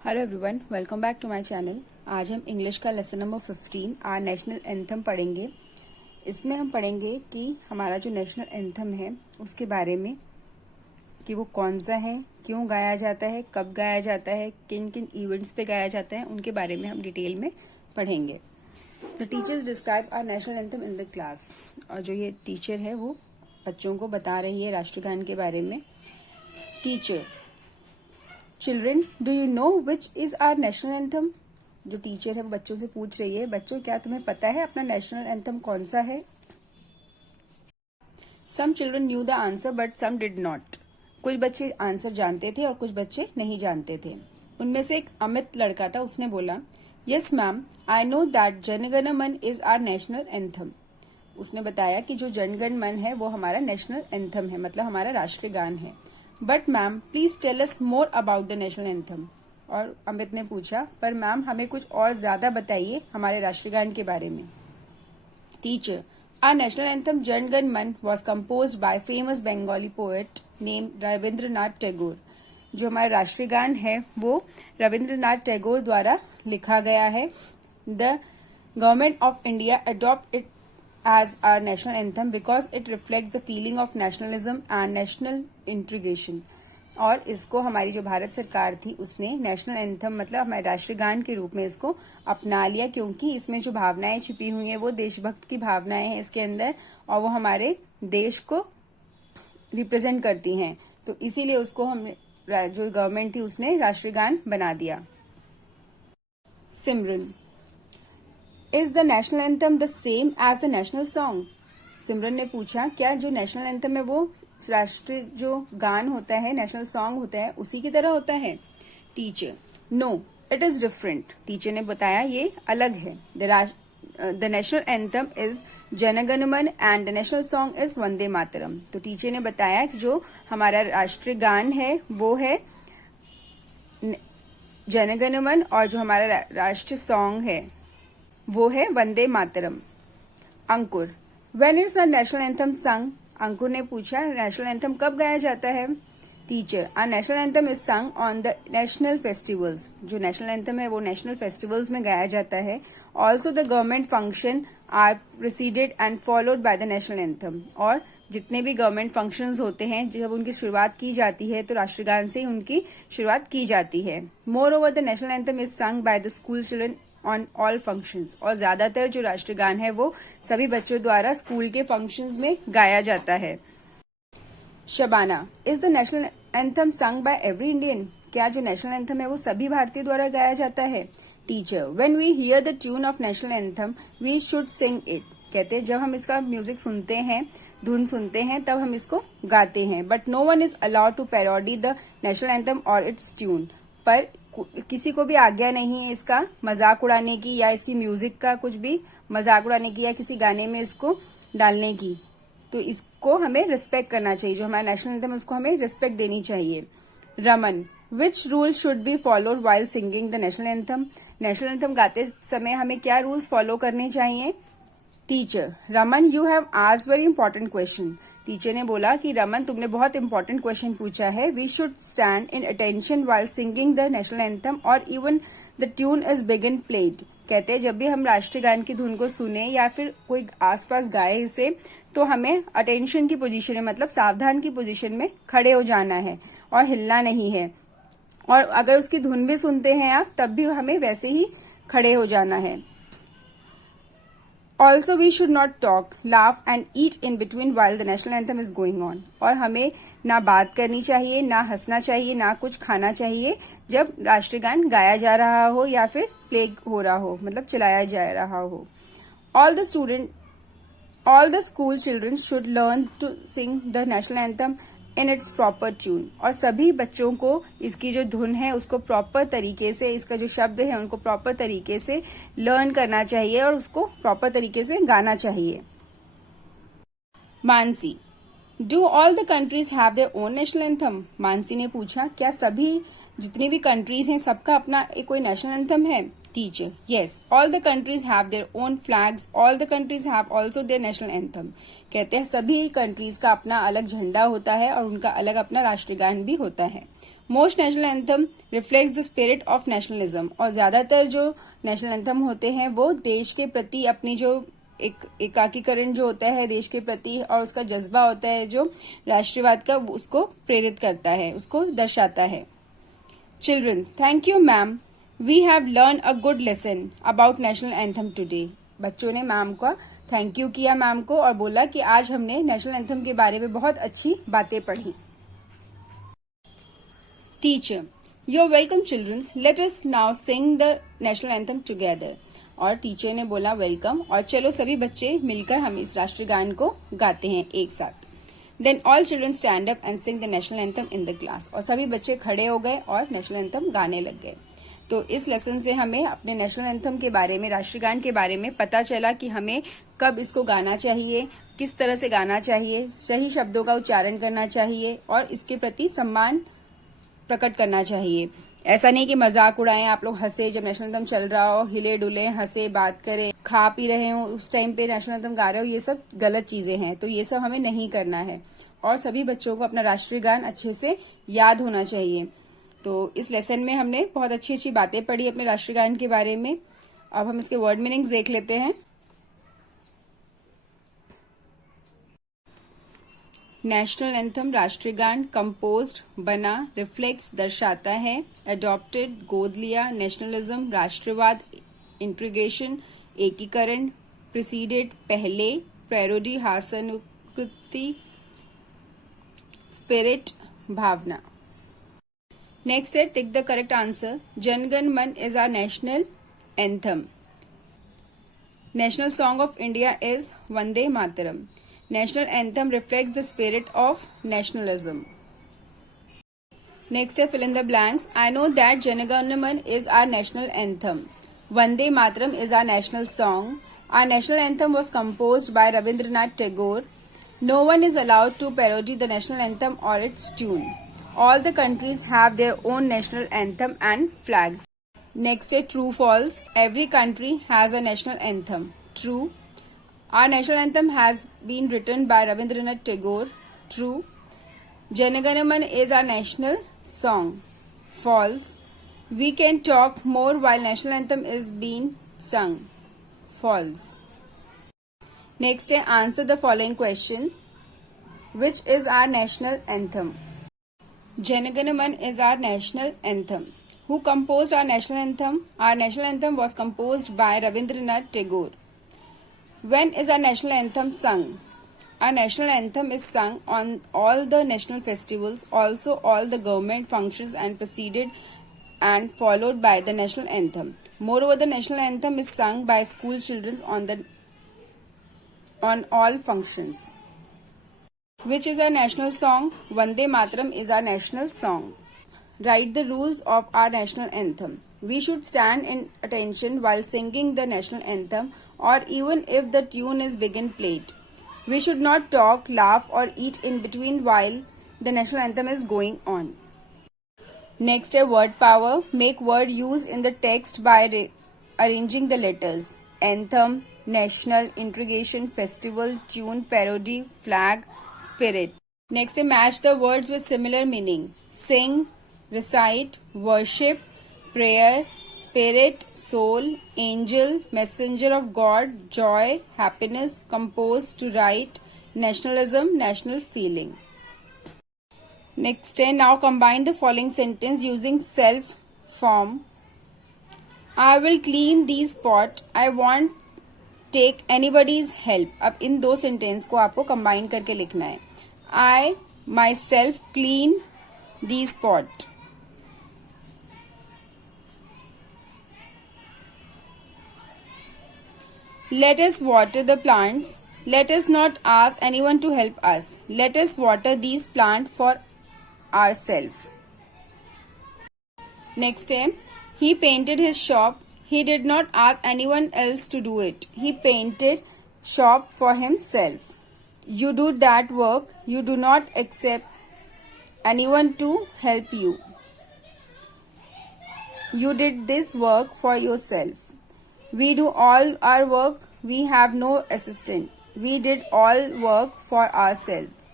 Hello everyone, welcome back to my channel. आज हम English का lesson number 15 our national anthem पढ़ेंगे। इसमें हम पढ़ेंगे कि हमारा जो नेशनल एंथम है उसके बारे में, कि वो कौन सा है, क्यों गाया जाता है, कब गाया जाता है, किन किन इवेंट्स पे गाया जाता है, उनके बारे में हम डिटेल में पढ़ेंगे। The teachers describe our national anthem in the class. और जो ये टीचर है वो बच्चों को बता रही है राष्ट्रगान के बारे में। Teacher: children, do you know which is our national anthem. जो टीचर है वो बच्चों से पूछ रही है, बच्चों क्या तुम्हें पता है अपना नेशनल एंथम कौन सा है। Some children knew the answer but some did not. कुछ बच्चे आंसर जानते थे और कुछ बच्चे नहीं जानते थे। उनमें से एक अमित लड़का था, उसने बोला, yes ma'am, I know that जन Gana Mana is our national anthem. उसने बताया कि जो जन गण मन है वो हमारा नेशनल एंथम है, मतलब हमारा राष्ट्रीय गान है। But ma'am please tell us more about the national anthem. और अमित ने पूछा, पर मैम हमें कुछ और ज्यादा बताइए हमारे राष्ट्रीय गान के बारे में। Teacher: are national anthem Jana Gana Mana was composed by famous Bengali poet name Rabindranath Tagore. जो हमारा राष्ट्रीय गान है वो रविंद्रनाथ टैगोर द्वारा लिखा गया है। The government of India adopt it as our national anthem because it reflects the feeling of nationalism and national integration। और इसको हमारी जो भारत सरकार थी उसने नेशनल एंथम मतलब हमारे राष्ट्रीय गान के रूप में इसको अपना लिया, क्योंकि इसमें जो भावनाएं छिपी हुई हैं वो देशभक्त की भावनाएं हैं इसके अंदर, और वो हमारे देश को रिप्रेजेंट करती हैं। तो इसीलिए उसको हम जो गवर्नमेंट थी उसने राष्ट्रीय गान बना दिया। Simran: is the national anthem the same as the national song. Simran ने पूछा, क्या जो नेशनल एंथम है वो राष्ट्रीय जो गान होता है, नेशनल सॉन्ग होता है, उसी की तरह होता है। Teacher: no, it is different. Teacher ने बताया ये अलग है। The national anthem is Jana Gana Mana and the national song is Vande Mataram. तो टीचर ने बताया कि जो हमारा राष्ट्रीय गान है वो है जन गण मन और जो हमारा राष्ट्रीय सॉन्ग है वो है Vande Mataram. Ankur: when is the national anthem sung. Ankur ने पूछा, नेशनल एंथम कब गाया जाता है। Teacher: our national anthem is sung on the national festivals. जो नेशनल एंथम है वो नेशनल फेस्टिवल्स में गाया जाता है। Also the government function are preceded and followed by the national anthem. और जितने भी गवर्नमेंट फंक्शंस होते हैं, जब उनकी शुरुआत की जाती है तो राष्ट्रीय गान से ही उनकी शुरुआत की जाती है। More over the national anthem is sung by the school children on all functions. और ज्यादातर जो राष्ट्रीय गान है वो सभी बच्चों द्वारा स्कूल के फंक्शंस में गाया जाता है। Shabana: is the national anthem sung by every Indian. क्या जो नेशनल एंथम है वो सभी भारतीय द्वारा गाया जाता है। Teacher: when we hear the tune of national anthem we should sing it. कहते हैं जब हम इसका म्यूजिक सुनते हैं, धुन सुनते हैं, तब हम इसको गाते हैं। But no one is allowed to parody the national anthem और इट्स ट्यून। पर किसी को भी आज्ञा नहीं है इसका मजाक उड़ाने की या इसकी म्यूजिक का कुछ भी मजाक उड़ाने की या किसी गाने में इसको डालने की। तो इसको हमें रिस्पेक्ट करना चाहिए, जो हमारा नेशनल एंथम उसको हमें रिस्पेक्ट देनी चाहिए। Raman: which rule should be followed while singing the national anthem. National anthem गाते समय हमें क्या रूल्स फॉलो करने चाहिए। Teacher: Raman, you have asked very important question. Teacher ने बोला कि रमन, तुमने बहुत इंपॉर्टेंट क्वेश्चन पूछा है। We should stand in attention while singing the national anthem और even the tune is begin played. कहते हैं जब भी हम राष्ट्रीय गान की धुन को सुने या फिर कोई आसपास गाए इसे, तो हमें अटेंशन की पोजीशन में मतलब सावधान की पोजीशन में खड़े हो जाना है और हिलना नहीं है। और अगर उसकी धुन भी सुनते हैं आप, तब भी हमें वैसे ही खड़े हो जाना है। Also, we should not talk, laugh and eat in between while the national anthem is going on। और हमें ना बात करनी चाहिए, ना हंसना चाहिए, ना कुछ खाना चाहिए जब राष्ट्रीय गान गाया जा रहा हो या फिर प्ले हो रहा हो, मतलब चलाया जा रहा हो। All the school children should learn to sing the national anthem in its proper tune। और सभी बच्चों को इसकी जो धुन है उसको प्रॉपर तरीके से, इसका जो शब्द है उनको प्रॉपर तरीके से लर्न करना चाहिए और उसको प्रॉपर तरीके से गाना चाहिए। Mansi: do all the countries have their own national anthem. Mansi ने पूछा, क्या सभी जितनी भी कंट्रीज हैं सबका अपना एक कोई नेशनल एंथम है। Teacher: yes, all the countries have their own flags, all the countries have also there national anthem. कहते हैं सभी कंट्रीज का अपना अलग झंडा होता है और उनका अलग अपना राष्ट्रीय गान भी होता है। Most national anthem reflects the spirit of nationalism, और ज्यादातर जो नेशनल एंथम होते हैं वो देश के प्रति अपनी जो एकाकीकरण जो होता है देश के प्रति और उसका जज्बा होता है जो राष्ट्रवाद का, उसको प्रेरित करता है, उसको दर्शाता है। Children, thank you ma'am, we have learn a good lesson about national anthem today. बच्चों ने मैम का थैंक यू किया मैम को और बोला कि आज हमने नेशनल एंथम के बारे में बहुत अच्छी बातें पढ़ी। Teacher, you are welcome childrens, let us now sing the national anthem together. और टीचर ने बोला वेलकम, और चलो सभी बच्चे मिलकर हम इस राष्ट्रगान को गाते हैं एक साथ। Then all children stand up and sing the national anthem in the class. और सभी बच्चे खड़े हो गए और नेशनल एंथम गाने लग गए। तो इस लेसन से हमें अपने नेशनल एंथम के बारे में, राष्ट्रगान के बारे में पता चला कि हमें कब इसको गाना चाहिए, किस तरह से गाना चाहिए, सही शब्दों का उच्चारण करना चाहिए और इसके प्रति सम्मान प्रकट करना चाहिए। ऐसा नहीं कि मजाक उड़ाएं, आप लोग हंसे जब नेशनल एंथम चल रहा हो, हिले डुले, हंसे, बात करें, खा पी रहे हो, उस टाइम पे नेशनल एंथम गा रहे हो, ये सब गलत चीजें हैं। तो ये सब हमें नहीं करना है और सभी बच्चों को अपना राष्ट्रीय गान अच्छे से याद होना चाहिए। तो इस लेसन में हमने बहुत अच्छी अच्छी बातें पढ़ी अपने राष्ट्रीय गान के बारे में। अब हम इसके वर्ड मीनिंग्स देख लेते हैं। नेशनल एंथम राष्ट्रीय गान, कंपोज्ड बना, रिफ्लेक्ट्स दर्शाता है, अडॉप्टेड गोद लिया, नेशनलिज्म राष्ट्रवाद, इंटीग्रेशन एकीकरण, प्रिसीडेड पहले, पैरोडी हास्यानुकृति, स्पिरिट भावना। नेक्स्ट है tick the correct answer. Jana Gana Mana is our national anthem. National song of India is Vande Mataram. National anthem reflects the spirit of nationalism. Next है fill in the blanks. I know that Jana Gana Man is our national anthem. Vande Mataram is our national song. Our national anthem was composed by Rabindranath Tagore. No one is allowed to parody the national anthem or its tune. All the countries have their own national anthem and flags. Next है true false. Every country has a national anthem. True. Our national anthem has been written by Rabindranath Tagore. True. Jana Gana Man is our national song. False. We can talk more while national anthem is being sung. False. Next, answer the following question. Which is our national anthem? Jana Gana Man is our national anthem. Who composed our national anthem? Our national anthem was composed by Rabindranath Tagore. When is our national anthem sung? Our national anthem is sung on all the national festivals, also all the government functions, and preceded and followed by the national anthem. Moreover, the national anthem is sung by school children on all functions. Which is our national song? Vande Mataram is our national song. Write the rules of our national anthem. We should stand in attention while singing the national anthem, or even if the tune is being played. We should not talk, laugh, or eat in between while the national anthem is going on. Next, word power. Make word use in the text by arranging the letters. Anthem, national, integration, festival, tune, parody, flag, spirit. Next, match the words with similar meaning. Sing, recite, worship, prayer, spirit, soul, angel, messenger of God, joy, happiness, compose, to write, nationalism, national feeling. Next, now combine the following sentence using self form. I will clean these pot. I won't take anybody's help. अब इन दो sentence को आपको combine करके लिखना है. I myself clean these pot. Let us water the plants. Let us not ask anyone to help us. Let us water these plants for ourselves. Next, he painted his shop. He did not ask anyone else to do it. He painted shop for himself. You do that work. You do not accept anyone to help you. You did this work for yourself. We do all our work. We have no assistant. We did all work for ourselves.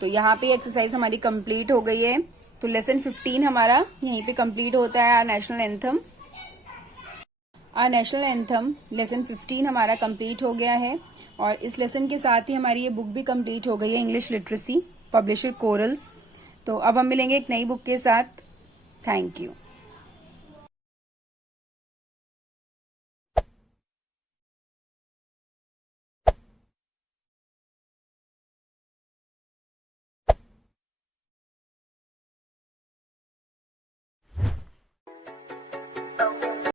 तो यहाँ पे exercise हमारी complete हो गई है. तो lesson 15 हमारा यहीं पे कंप्लीट होता है। आर नेशनल एंथम लेसन 15 हमारा कंप्लीट हो गया है। और इस लेसन के साथ ही हमारी ये बुक भी कंप्लीट हो गई है, इंग्लिश लिटरेसी, पब्लिशर कोरल्स। तो अब हम मिलेंगे एक नई बुक के साथ। Thank you.